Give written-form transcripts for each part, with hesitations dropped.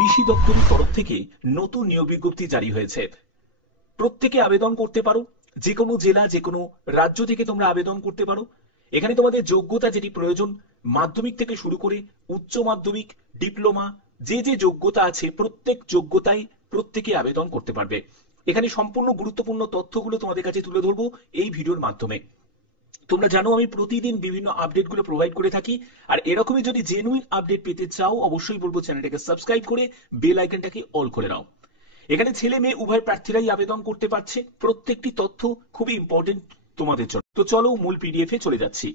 কৃষি দপ্তরের তরফ থেকে নতুন নিয়োগ বিজ্ঞপ্তি জারি হয়েছে। প্রত্যেকে আবেদন করতে পারো। যে কোনো জেলা, যে কোনো রাজ্য থেকে তোমরা আবেদন করতে পারো। এখানে তোমাদের যোগ্যতা যেটি প্রয়োজন, মাধ্যমিক থেকে শুরু করে উচ্চ মাধ্যমিক, ডিপ্লোমা, যে যে যোগ্যতা আছে প্রত্যেক যোগ্যতায় প্রত্যেকে আবেদন করতে পারবে। এখানে সম্পূর্ণ গুরুত্বপূর্ণ তথ্যগুলো তোমাদের কাছে তুলে ধরবো এই ভিডিওর মাধ্যমে। তোমরা জানো আমি প্রতিদিন বিভিন্ন আপডেটগুলো প্রোভাইড করে থাকি, আর এরকমই যদি জেনুইন আপডেট পেতে চাও অবশ্যই বলবো চ্যানেলটাকে সাবস্ক্রাইব করে বেল আইকনটাকে অল করে নাও। এখানে ছেলে মেয়ে উভয় প্রার্থীরাই আবেদন করতে পারছে। প্রত্যেকটি তথ্য খুবই ইম্পর্টেন্ট তোমাদের জন্য। তো চলো মূল পিডিএফ এ চলে যাচ্ছি।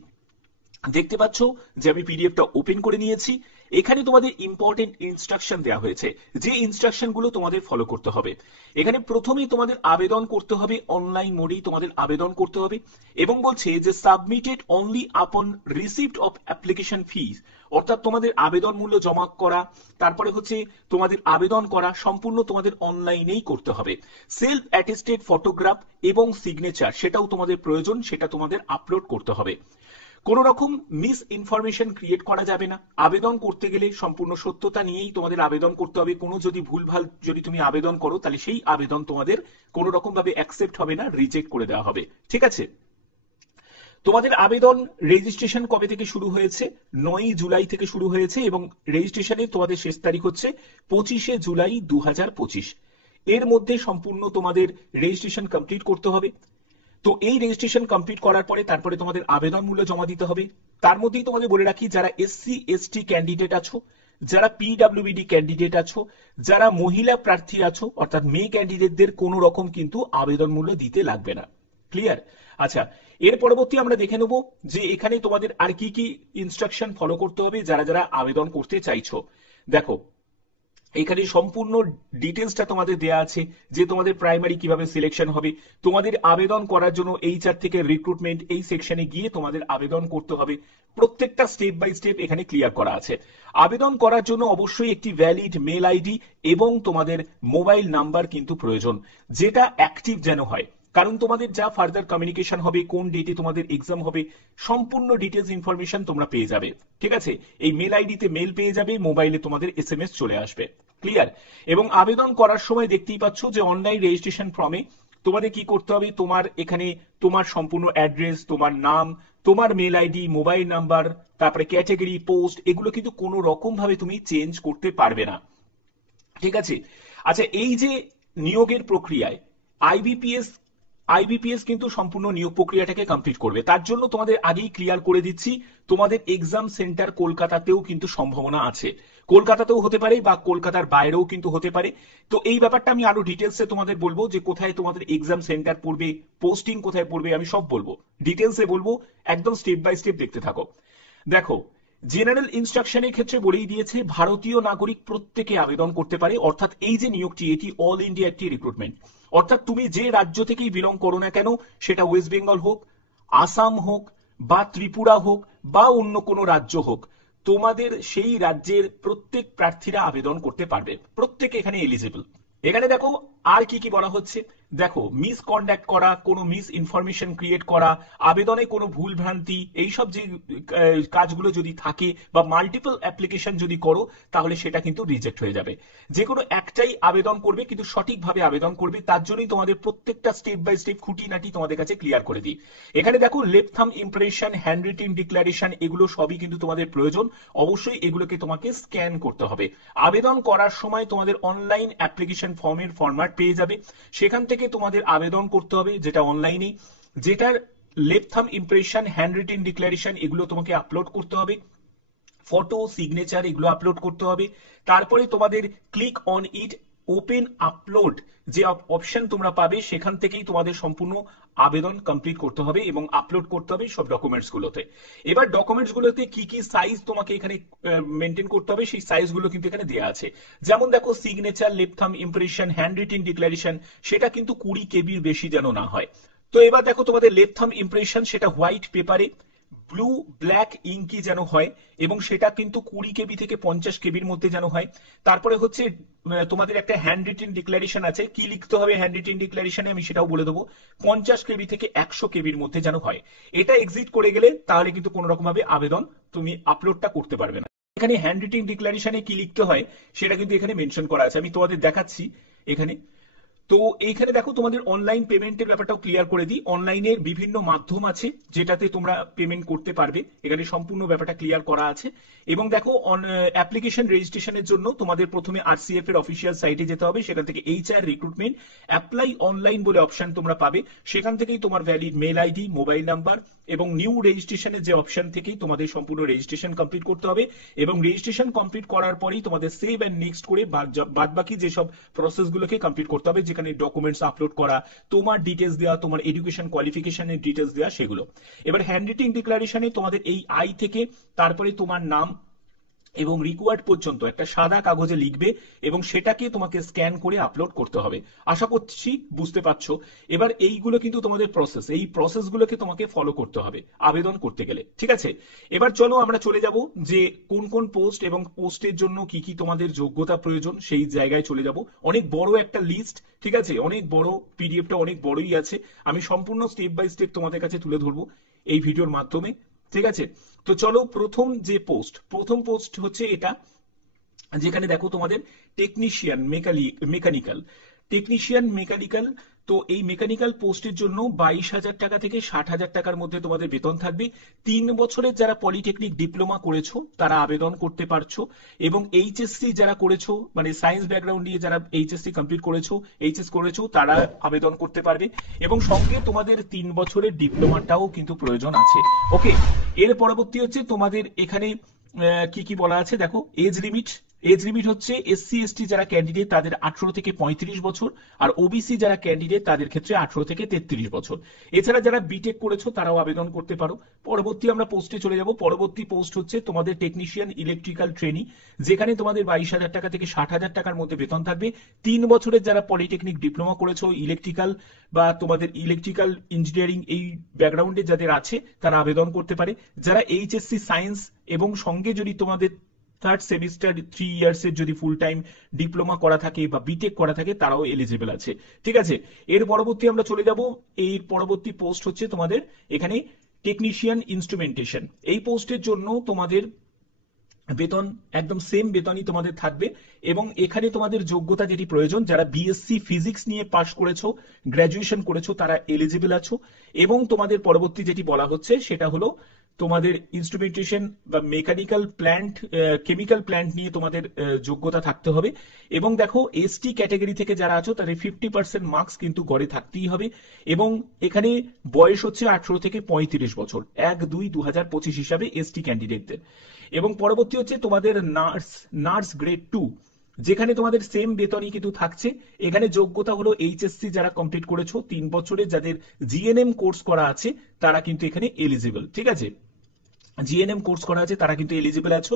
দেখতে পাচ্ছ যে আমি পিডিএফটা ওপেন করে নিয়েছি। এখানে তোমাদের ইম্পর্টেন্ট ইনস্ট্রাকশন দেওয়া হয়েছে, যে ইনস্ট্রাকশন গুলো তোমাদের ফলো করতে হবে। এখানে প্রথমেই তোমাদের আবেদন করতে হবে, অনলাইন মোডেই তোমাদের আবেদন করতে হবে, এবং বলছে যে সাবমিটেড অনলি আপন রিসিপ্ট অফ অ্যাপ্লিকেশন ফিস, অর্থাৎ তোমাদের আবেদন মূল্য জমা করা, তারপরে হচ্ছে তোমাদের আবেদন করা সম্পূর্ণ তোমাদের অনলাইনেই করতে হবে। সেলফ অ্যাটেস্টেড ফটোগ্রাফ এবং সিগনেচার সেটাও তোমাদের প্রয়োজন, সেটা তোমাদের আপলোড করতে হবে। কোন রকম মিস ইনফরমেশন ক্রিয়েট করা যাবে না। আবেদন করতে গেলে সম্পূর্ণ সত্যতা নিয়েই তোমাদের আবেদন করতে হবে। কোনো যদি ভুলভাল যদি তুমি আবেদন করো তাহলে সেই আবেদন তোমাদের কোনো রকম ভাবে অ্যাকসেপ্ট হবে না, রিজেক্ট করে দেওয়া হবে। ঠিক আছে? তোমাদের আবেদন রেজিস্ট্রেশন কবে থেকে শুরু হয়েছে? 9 জুলাই থেকে শুরু হয়েছে, এবং রেজিস্ট্রেশনে তোমাদের শেষ তারিখ হচ্ছে 25 জুলাই 2025। এর মধ্যে সম্পূর্ণ তোমাদের রেজিস্ট্রেশন কমপ্লিট করতে হবে। তো এই রেজিস্ট্রেশন কমপ্লিট করার পরে তারপরে তোমাদের আবেদন মূল্য জমা দিতে হবে। তার মধ্যেই তোমাদের বলে রাখি, যারা এসসি এসটি ক্যান্ডিডেট আছো, যারা পিডব্লিউডি ক্যান্ডিডেট আছো, যারা মহিলা প্রার্থী আছো অর্থাৎ মেয়ে ক্যান্ডিডেটদের কোনো রকম কিন্তু আবেদন মূল্য দিতে লাগবে না। ক্লিয়ার? আচ্ছা, এর পরবর্তী আমরা দেখে নেব যে এখানে তোমাদের আর কি কি ইনস্ট্রাকশন ফলো করতে হবে যারা যারা আবেদন করতে চাইছো। দেখো, এখানে সম্পূর্ণ ডিটেলসটা তোমাদের দেয়া আছে, যে তোমাদের প্রাইমারি কিভাবে সিলেকশন হবে, তোমাদের আবেদন করার জন্য এইচআর থেকে রিক্রুটমেন্ট এই সেকশনে গিয়ে তোমাদের আবেদন করতে হবে। প্রত্যেকটা স্টেপ বাই স্টেপ এখানে ক্লিয়ার করা আছে। আবেদন করার জন্য অবশ্যই একটি ভ্যালিড মেল আইডি এবং তোমাদের মোবাইল নাম্বার কিন্তু প্রয়োজন, যেটা অ্যাক্টিভ যেন হয়। কারণ তোমাদের যা ফার্দার কমিউনিকেশন হবে, কোন ডেটে তোমাদের এক্সাম হবে, সম্পূর্ণ ডিটেলস ইনফরমেশন তোমরা পেয়ে যাবে। ঠিক আছে? এই মেল আইডিতে মেল পেয়ে যাবে, মোবাইলে তোমাদের এসএমএস চলে আসবে। ক্লিয়ার? এবং আবেদন করার সময় দেখতেই পাচ্ছ যে অনলাইন রেজিস্ট্রেশন ফর্মে তোমাদের কি করতে হবে, তোমার এখানে তোমার সম্পূর্ণ অ্যাড্রেস, তোমার নাম, তোমার মেল আইডি, মোবাইল নাম্বার, তারপরে ক্যাটাগরি, পোস্ট, এগুলো কিন্তু কোনো রকম ভাবে তুমি চেঞ্জ করতে পারবে না। ঠিক আছে? আচ্ছা, এই যে নিয়োগের প্রক্রিয়ায় আইবিপিএস কিন্তু সম্পূর্ণ নিয়োগ প্রক্রিয়াটাকে কমপ্লিট করবে। তার জন্য তোমাদের আগেই ক্লিয়ার করে দিচ্ছি, তোমাদের এক্সাম সেন্টার কলকাতাতেও কিন্তু সম্ভাবনা আছে। কলকাতাতেও হতে পারে বা কলকাতার বাইরেও কিন্তু হতে পারে। তো এই ব্যাপারটা আমি আরো ডিটেলসে তোমাদের বলবো, যে কোথায় তোমাদের এক্সাম সেন্টার পড়বে, পোস্টিং কোথায় পড়বে, আমি সব বলবো, ডিটেলসে বলবো। একদম স্টেপ বাই স্টেপ দেখতে থাকো। দেখো, জেনারেল ইনস্ট্রাকশনের ক্ষেত্রে বলেই দিয়েছে ভারতীয় নাগরিক প্রত্যেকে আবেদন করতে পারে, অর্থাৎ এই যে নিয়োগটি এটি অল ইন্ডিয়া একটি রিক্রুটমেন্ট। অর্থাৎ তুমি যে রাজ্য থেকেই বিলং করো না কেন, সেটা ওয়েস্ট বেঙ্গল হোক, আসাম হোক, বা ত্রিপুরা হোক, বা অন্য কোনো রাজ্য হোক, তোমাদের সেই রাজ্যের প্রত্যেক প্রার্থীরা আবেদন করতে পারবে। প্রত্যেকে এখানে এলিজিবল। এখানে দেখো আর কি কি বলা হচ্ছে। দেখো, মিসকন্ডাক্ট করা, কোনো মিস ইনফরমেশন ক্রিয়েট করা, আবেদনে কোনো ভুল ভ্রান্তি, এইসব যে কাজগুলো যদি থাকে, বা মাল্টিপল অ্যাপ্লিকেশন যদি করো, তাহলে সেটা কিন্তু রিজেক্ট হয়ে যাবে। যে কোনো একটাই আবেদন করবে, কিন্তু সঠিকভাবে আবেদন করবে। তার জন্যই তোমাদের প্রত্যেকটা স্টেপ বাই স্টেপ খুঁটিনাটি তোমাদের কাছে ক্লিয়ার করে দিই। এখানে দেখো, left thumb impression, hand written declaration, এগুলো সবই কিন্তু তোমাদের প্রয়োজন। অবশ্যই এগুলোকে তোমাকে স্ক্যান করতে হবে। আবেদন করার সময় তোমাদের অনলাইন অ্যাপ্লিকেশন ফর্মের ফরম্যাট পেয়ে যাবে, সেখান থেকে তোমাদের আবেদন করতে হবে, যেটা অনলাইনে, যেটার left thumb impression, hand written declaration এগুলো তোমাকে আপলোড করতে হবে। ফটো, সিগনেচার এগুলো আপলোড করতে হবে। তারপরে তোমাদের click on it, open upload যে অপশন তোমরা পাবে, সেখান থেকেই তোমাদের সম্পূর্ণ আবেদন কমপ্লিট করতে হবে এবং আপলোড করতে হবে সব ডকুমেন্টস গুলোতে। এবার ডকুমেন্টস গুলোতে কি কি সাইজ তোমাকে এখানে মেনটেন করতে হবে, সেই সাইজ গুলো কিন্তু এখানে দেওয়া আছে। যেমন দেখো, signature, left thumb impression, hand written declaration, সেটা কিন্তু 20 কেবির বেশি যেন না হয়। তো এবার দেখো, তোমাদের লেফট থাম্ব ইমপ্রেশন সেটা হোয়াইট পেপারে ব্লু ব্ল্যাক ইঙ্কি যেন হয়, এবং সেটা কিন্তু 20 কেবি থেকে 50 কেবির মধ্যে যেন হয়। তারপরে হচ্ছে তোমাদের একটা হ্যান্ড রিটেন ডিক্লারেশন আছে, কি লিখতে হবে হ্যান্ড রিটেন ডিক্লারেশনে আমি সেটাও বলে দেবো। 50 কেবি থেকে 100 কেবির মধ্যে যেন হয়। এটা এক্সিট করে গেলে তাহলে কিন্তু কোনো রকম ভাবে আবেদন তুমি আপলোডটা করতে পারবে না। এখানে হ্যান্ড রিটিং ডিক্লারেশনে কি লিখতে হয় সেটা কিন্তু এখানে মেনশন করা আছে, আমি তোমাদের দেখাচ্ছি এখানে। তো এইখানে দেখো তোমাদের অনলাইন পেমেন্টের ব্যাপারটাও ক্লিয়ার করে দিই। অনলাইনের বিভিন্ন মাধ্যম আছে যেটাতে তোমরা পেমেন্ট করতে পারবে, এখানে সম্পূর্ণ ব্যাপারটা ক্লিয়ার করা আছে। এবং দেখো অ্যাপ্লিকেশন রেজিস্ট্রেশনের জন্য তোমাদের প্রথমে আরসিএফ এর অফিসিয়াল সাইটে যেতে হবে, সেখান থেকে এইচআর রিক্রুটমেন্ট অ্যাপ্লাই অনলাইন বলে অপশন তোমরা পাবে, সেখান থেকেই তোমার valid mail ID, mobile number এবং নিউ রেজিস্ট্রেশনের যে অপশন থেকেই তোমাদের সম্পূর্ণ রেজিস্ট্রেশন কমপ্লিট করতে হবে। এবং রেজিস্ট্রেশন কমপ্লিট করার পরেই তোমাদের সেভ এন্ড নেক্সট করে বাদ বাকি যেসব প্রসেসগুলোকে কমপ্লিট করতে হবে, যেখানে ডকুমেন্টস আপলোড করা, তোমার ডিটেলস দেওয়া, তোমার এডুকেশন কোয়ালিফিকেশনের ডিটেলস দেওয়া, সেগুলো। এবার হ্যান্ড রিটিং ডিক্লারেশনে তোমাদের এই আই থেকে তারপরে তোমার নাম এবং রিকোয়ার্ড পর্যন্ত একটা সাদা কাগজে লিখবে এবং সেটাকে তোমাকে স্ক্যান করে আপলোড করতে হবে। আশা করছি বুঝতে পারছো। এবার এইগুলো কিন্তু তোমাদের প্রসেস, এই প্রসেসগুলোকে তোমাকে ফলো করতে হবে আবেদন করতে গেলে, ঠিক আছে। এবার চলো আমরা চলে যাব যে কোন কোন পোস্ট এবং পোস্টের জন্য কি কি তোমাদের যোগ্যতা প্রয়োজন, সেই জায়গায় চলে যাব। অনেক বড় একটা লিস্ট, ঠিক আছে, অনেক বড়, পিডিএফটা অনেক বড়ই আছে, আমি সম্পূর্ণ স্টেপ বাই স্টেপ তোমাদের কাছে তুলে ধরবো এই ভিডিওর মাধ্যমে, ঠিক আছে। তো চলো প্রথম পোস্ট হচ্ছে এটা, যেখানে দেখো তোমাদের টেকনিশিয়ান মেকানিক্যাল। তো এই মেকানিক্যাল পোস্টের জন্য 22,000 টাকা থেকে 60,000 টাকার মধ্যে তোমাদের বেতন থাকবে। 3 বছরের যারা পলিটেকনিক ডিপ্লোমা করেছো তারা আবেদন করতে পারছো, এবং এইচএসসি যারা করেছো, মানে সায়েন্স ব্যাকগ্রাউন্ড নিয়ে যারা এইচএসসি কমপ্লিট করেছো, এইচএস করেছো, তারা আবেদন করতে পারবে। এবং সঙ্গে তোমাদের 3 বছরের ডিপ্লোমাটাও কিন্তু প্রয়োজন আছে। ওকে, এর পরবর্তী হচ্ছে তোমাদের এখানে কি কি বলা আছে দেখো। এজ লিমিট হচ্ছে এসসি এসটি যারা ক্যান্ডিডেট তাদের 18 থেকে 35 বছর, আর ওবিসি যারা ক্যান্ডিডেট তাদের ক্ষেত্রে 18 থেকে 33 বছর। এছাড়া যারা বিটেক করেছো তারাও আবেদন করতে পারো। পরবর্তী আমরা পোস্টে চলে যাব। পরবর্তী পোস্ট হচ্ছে তোমাদের টেকনিশিয়ান ইলেকট্রিক্যাল ট্রেনি, যেখানে তোমাদের 22,000 টাকা থেকে 60,000 টাকার মধ্যে বেতন থাকবে। 3 বছরের যারা পলিটেকনিক ডিপ্লোমা করেছো ইলেকট্রিক্যাল বা তোমাদের ইলেকট্রিক্যাল ইঞ্জিনিয়ারিং এই ব্যাকগ্রাউন্ডে যাদের আছে তারা আবেদন করতে পারে। যারা এইচএসসি সায়েন্স এবং সঙ্গে যদি তোমাদের 3rd সেমিস্টার 3 ইয়ার্স এর যদি ফুল টাইম ডিপ্লোমা করা থাকে বা বিটেক করা থাকে তারাও এলিজিবল আছে, ঠিক আছে। এর পরবর্তী আমরা চলে যাব। এই পরবর্তী পোস্ট হচ্ছে তোমাদের এখানে টেকনিশিয়ান ইনস্ট্রুমেন্টেশন। এই পোস্টের জন্য তোমাদের বেতন একদম সেম বেতনই তোমাদের থাকবে, এবং এখানে তোমাদের যোগ্যতা যেটি প্রয়োজন, যারা বিএসসি ফিজিক্স নিয়ে পাশ করেছো, গ্র্যাজুয়েশন করেছো, তারা এলিজিবল আছো। এবং তোমাদের পরবর্তী যেটি বলা হচ্ছে সেটা হলো তোমাদের ইনস্ট্রুমেন্টেশন বা মেকানিক্যাল প্ল্যান্ট, কেমিক্যাল প্ল্যান্ট নিয়ে তোমাদের যোগ্যতা থাকতে হবে। এবং দেখো এসটি ক্যাটাগরি থেকে যারা আছো তাদের 50% মার্কস কিন্তু গড়ে থাকতেই হবে। এবং এখানে বয়স হচ্ছে 18 থেকে 35 বছর, 1/2/2025 হিসাবে এসটি ক্যান্ডিডেটদের। এবং পরবর্তী হচ্ছে তোমাদের নার্স গ্রেড 2, যেখানে তোমাদের সেম বেতনই কিন্তু থাকছে। এখানে যোগ্যতা হলো এইচএসসি যারা কমপ্লিট করেছো 3 বছরের, যাদের জিএনএম কোর্স করা আছে তারা কিন্তু এখানে এলিজিবল, ঠিক আছে। জিএনএম কোর্স করা আছে তারা কিন্তু এলিজিবল আছো।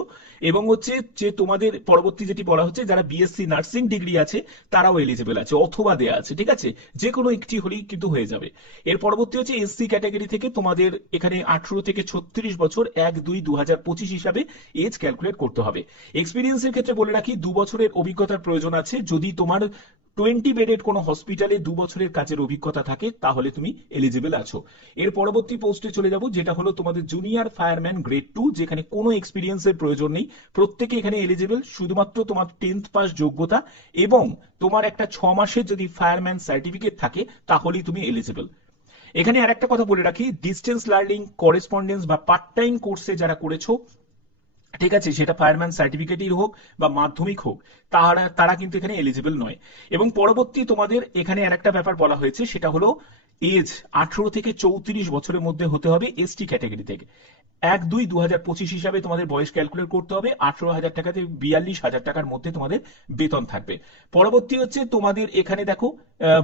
এবং হচ্ছে যে তোমাদের পরবর্তী যেটি বলা হচ্ছে যারা বিএসসি নার্সিং ডিগ্রি আছে তারাও এলিজিবল আছে, অথবা দেয়া আছে, ঠিক আছে, যে কোনো একটি হলেই কিন্তু হয়ে যাবে। এর পরবর্তী হচ্ছে এসসি ক্যাটাগরি থেকে তোমাদের এখানে 18 থেকে 36 বছর, 1/2/2025 হিসাবে এজ ক্যালকুলেট করতে হবে। এক্সপিরিয়েন্সের ক্ষেত্রে বলে রাখি 2 বছরের অভিজ্ঞতার প্রয়োজন আছে। যদি তোমার 20 বেডেড কোনো হসপিটালে 2 বছরের কাজের অভিজ্ঞতা থাকে তাহলে তুমি এলিজিবল আছো। এর পরবর্তী পোস্টে চলে যাব, যেটা হলো তোমাদের জুনিয়র ফায়ারম্যান গ্রেড 2, যেখানে কোনো এক্সপিরিয়েন্সের প্রয়োজন নেই, প্রত্যেকে এখানে এলিজিবল, শুধুমাত্র তোমার 10th পাস যোগ্যতা এবং তোমার একটা 6 মাসের যদি ফায়ারম্যান সার্টিফিকেট থাকে তাহলেই তুমি এলিজিবল। এখানে আর একটা কথা বলে রাখি, ডিস্টেন্স লার্নিং, করেসপন্ডেন্স বা পার্ট টাইম কোর্সে যারা করেছো, ঠিক আছে, সেটা ফায়ারম্যান সার্টিফিকেটই হোক বা মাধ্যমিক হোক, তারা কিন্তু এখানে এলিজিবল নয়। এবং পরবর্তী তোমাদের এখানে আরেকটা ব্যাপার বলা হয়েছে, সেটা হলো এজ 18 থেকে 34 বছরের মধ্যে হতে হবে এসটি ক্যাটাগরি থেকে। 1/2/2025 হিসাবে তোমাদের বয়স ক্যালকুলেট করতে হবে। 18,000 টাকা থেকে 42,000 টাকার মধ্যে তোমাদের বেতন থাকবে। পরবর্তী হচ্ছে তোমাদের এখানে দেখো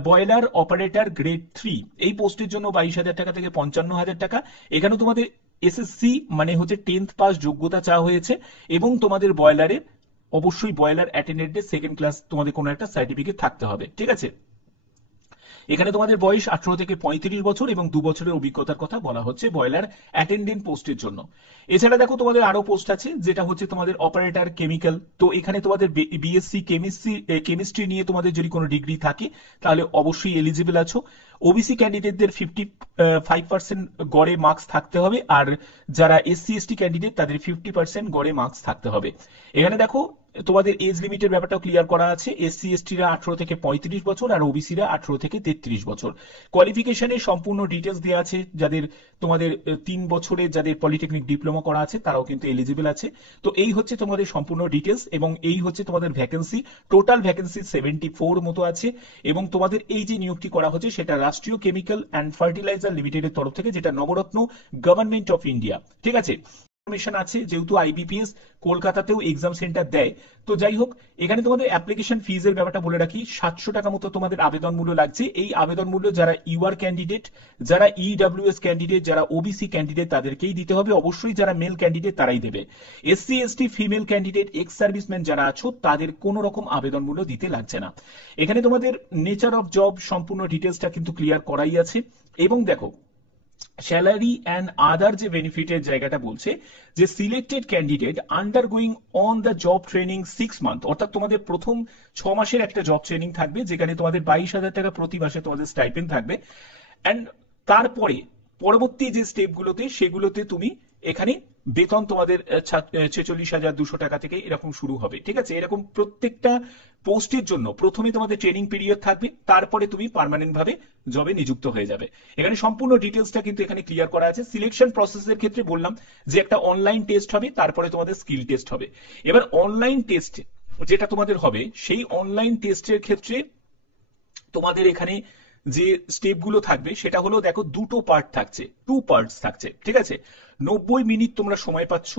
বয়লার অপারেটর গ্রেড 3, এই পোস্টের জন্য 22,000 টাকা থেকে 55,000 টাকা। এখানে তোমাদের এসএসসি মানে হচ্ছে 10th পাস যোগ্যতা চাওয়া হয়েছে, এবং তোমাদের বয়লারে অবশ্যই বয়লার অ্যাটেন্ডেন্টের 2nd ক্লাস তোমাদের কোনো একটা সার্টিফিকেট থাকতে হবে, ঠিক আছে। এখানে তোমাদের বয়স 18 থেকে 35 বছর এবং 2 বছরের অভিজ্ঞতার কথা বলা হচ্ছে বয়লার অ্যাটেন্ডেন্ট পোস্টের জন্য। এছাড়া দেখো তোমাদের আরো পোস্ট আছে, যেটা হচ্ছে তোমাদের অপারেটর কেমিক্যাল। তো এখানে তোমাদের বিএসসি কেমিস্ট্রি নিয়ে তোমাদের যদি কোনো ডিগ্রি থাকে তাহলে অবশ্যই এলিজিবল আছো। ওবিসি ক্যান্ডিডেটদের 55% গড়ে মার্কস থাকতে হবে, আর যারা এসসি এসটি ক্যান্ডিডেট তাদের 50% গড়ে মার্কস থাকতে হবে। এখানে দেখো তোমাদের এজ লিমিটের ব্যাপারটাও ক্লিয়ার করা আছে। এসসি এসটিরা 18 থেকে 35 বছর আর ওবিসিরা 18 থেকে 33 বছর। কোয়ালিফিকেশনের সম্পূর্ণ ডিটেলস দেওয়া আছে। যাদের তোমাদের 3 বছরের যাদের পলিটেকনিক ডিপ্লোমা করা আছে তারাও কিন্তু এলিজিবল আছে। তো এই হচ্ছে তোমাদের সম্পূর্ণ ডিটেলস এবং এই হচ্ছে তোমাদের ভ্যাকেন্সি। টোটাল ভ্যাকেন্সি 74 মতো আছে এবং তোমাদের এই যে নিয়োগটি করা হচ্ছে সেটা রাষ্ট্রীয় কেমিক্যাল অ্যান্ড ফার্টিলাইজার লিমিটেডের তরফ থেকে, যেটা নবরত্ন গভর্নমেন্ট অফ ইন্ডিয়া। ঠিক আছে, ইনফরমেশন আছে, যেহেতু আইবিপিএস কলকাতাতেও এক্সাম সেন্টার দেয়। তো যাই হোক, এখানে তোমাদের অ্যাপ্লিকেশন ফিজ এর ব্যাপারটা বলে রাখি, 700 টাকা মতো তোমাদের আবেদন মূল্য লাগছে। এই আবেদন মূল্য যারা ইউআর ক্যান্ডিডেট, যারা ইডব্লিউএস ক্যান্ডিডেট, যারা ওবিসি ক্যান্ডিডেট তাদেরকেই দিতে হবে। অবশ্যই যারা মেল ক্যান্ডিডেট তারাই দেবে। SC ST female candidate ex serviceman যারা আছো তাদের কোনো রকম আবেদন মূল্য দিতে লাগছে না। এখানে তোমাদের নেচার অফ জব সম্পূর্ণ ডিটেলসটা কিন্তু ক্লিয়ার করাই আছে। এবং দেখো স্যালারি অ্যান্ড আদার যে বেনিফিটের জায়গাটা বলছে যে selected candidate undergoing on the job training 6 month, অর্থাৎ তোমাদের প্রথম 6 মাসের একটা জব ট্রেনিং থাকবে যেখানে তোমাদের 22,000 টাকা প্রতি মাসে তোমাদের স্টাইপেন্ড থাকবে। অ্যান্ড তারপরে পরবর্তী যে স্টেপগুলোতে সেগুলোতে তুমি এখানে বেতন তোমাদের 46,200 টাকা থেকে এরকম শুরু হবে। ঠিক আছে, এরকম প্রত্যেকটা পোস্টের জন্য প্রথমে তোমাদের ট্রেনিং পিরিয়ড থাকবে, তারপরে তুমি পার্মানেন্ট ভাবে জবে নিযুক্ত হয়ে যাবে। এখানে সম্পূর্ণ ডিটেলসটা কিন্তু এখানে ক্লিয়ার করা আছে। সিলেকশন প্রসেসের ক্ষেত্রে বললাম যে একটা অনলাইন টেস্ট হবে, তারপরে তোমাদের স্কিল টেস্ট হবে। এবার অনলাইন টেস্ট যেটা তোমাদের হবে সেই অনলাইন টেস্টের ক্ষেত্রে তোমাদের এখানে যে স্টেপগুলো থাকবে সেটা হলো, দেখো দুটো পার্ট থাকছে, 2 পার্টস থাকছে। ঠিক আছে, 90 মিনিট তোমরা সময় পাচ্ছ।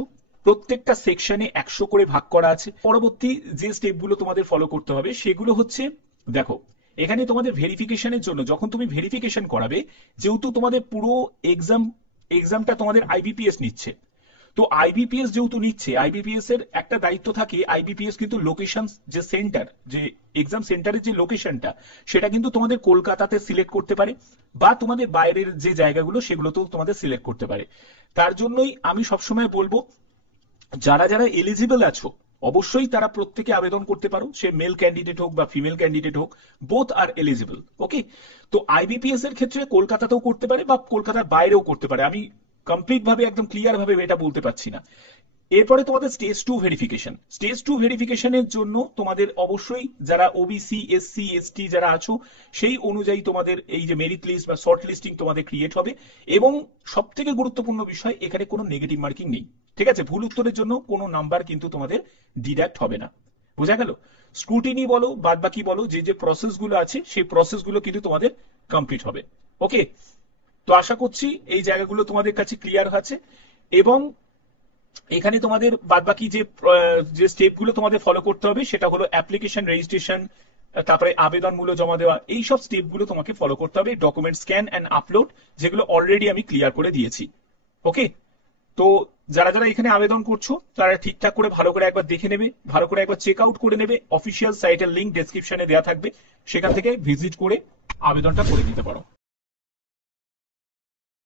প্রত্যেকটা সেকশনে 100 করে ভাগ করা আছে। পরবর্তী যে স্টেপগুলো তোমাদের ফলো করতে হবে সেগুলো হচ্ছে, দেখো এখানে তোমাদের ভেরিফিকেশনের জন্য যখন তুমি ভেরিফিকেশন করাবে, যেহেতু তোমাদের পুরো এক্সামটা তোমাদের আইবিপিএস নিচ্ছে, তো আইবিপিএস যেহেতু নিচ্ছে, আইবিপিএস এর একটা দায়িত্ব থাকে, আইবিপিএস কিন্তু লোকেশন যে সেন্টার, যে এক্সাম সেন্টারের যে লোকেশনটা সেটা কিন্তু তোমাদের কলকাতাতে সিলেক্ট করতে পারে বা তোমাদের বাইরের যে জায়গাগুলো সেগুলোতেও তোমাদের সিলেক্ট করতে পারে। তার জন্যই আমি সবসময় বলবো যারা যারা এলিজিবল আছো অবশ্যই তারা প্রত্যেকে আবেদন করতে পারো, সে মেল ক্যান্ডিডেট হোক বা ফিমেল ক্যান্ডিডেট হোক, বোথ আর এলিজিবল। ওকে, তো আইবিপিএস এর ক্ষেত্রে কলকাতাতেও করতে পারে বা কলকাতার বাইরেও করতে পারে, আমি কমপ্লিট ভাবে একদম ক্লিয়ার ভাবে এটা বলতে পারছি না। এরপরে তোমাদের স্টেজ 2 ভেরিফিকেশন। স্টেজ 2 ভেরিফিকেশনের জন্য তোমাদের অবশ্যই যারা ওবিসি এসসি এসটি যারা আছো সেই অনুযায়ী তোমাদের এই যে মেরিট লিস্ট বা শর্ট লিস্টিং তোমাদের ক্রিয়েট হবে। এবং সব থেকে গুরুত্বপূর্ণ বিষয়, এখানে কোনো নেগেটিভ মার্কিং নেই। ঠিক আছে, ভুল উত্তরের জন্য কোনো নাম্বার কিন্তু তোমাদের ডিডাক্ট হবে না। বোঝা গেল? স্ক্রুটিনি বলো বাদ বাকি বলো, যে যে প্রসেসগুলো আছে সেই প্রসেসগুলো কিন্তু তোমাদের কমপ্লিট হবে। ওকে, তো আশা করছি এই জায়গাগুলো তোমাদের কাছে ক্লিয়ার আছে। এবং এখানে তোমাদের বাদবাকি যে স্টেপগুলো তোমাদের ফলো করতে হবে সেটা হলো অ্যাপ্লিকেশন রেজিস্ট্রেশন, তারপরে আবেদন মূল্য জমা দেওয়া, এই সব স্টেপগুলো তোমাকে ফলো করতে হবে। ডকুমেন্ট স্ক্যান এন্ড আপলোড, যেগুলো অলরেডি আমি ক্লিয়ার করে দিয়েছি। ওকে, তো যারা যারা এখানে আবেদন করছো তারা ঠিকঠাক করে ভালো করে একবার দেখে নেবে, ভালো করে একবার চেক আউট করে নেবে। অফিসিয়াল সাইটের লিংক ডেসক্রিপশনে দেওয়া থাকবে, সেখান থেকে ভিজিট করে আবেদনটা করে দিতে পারো।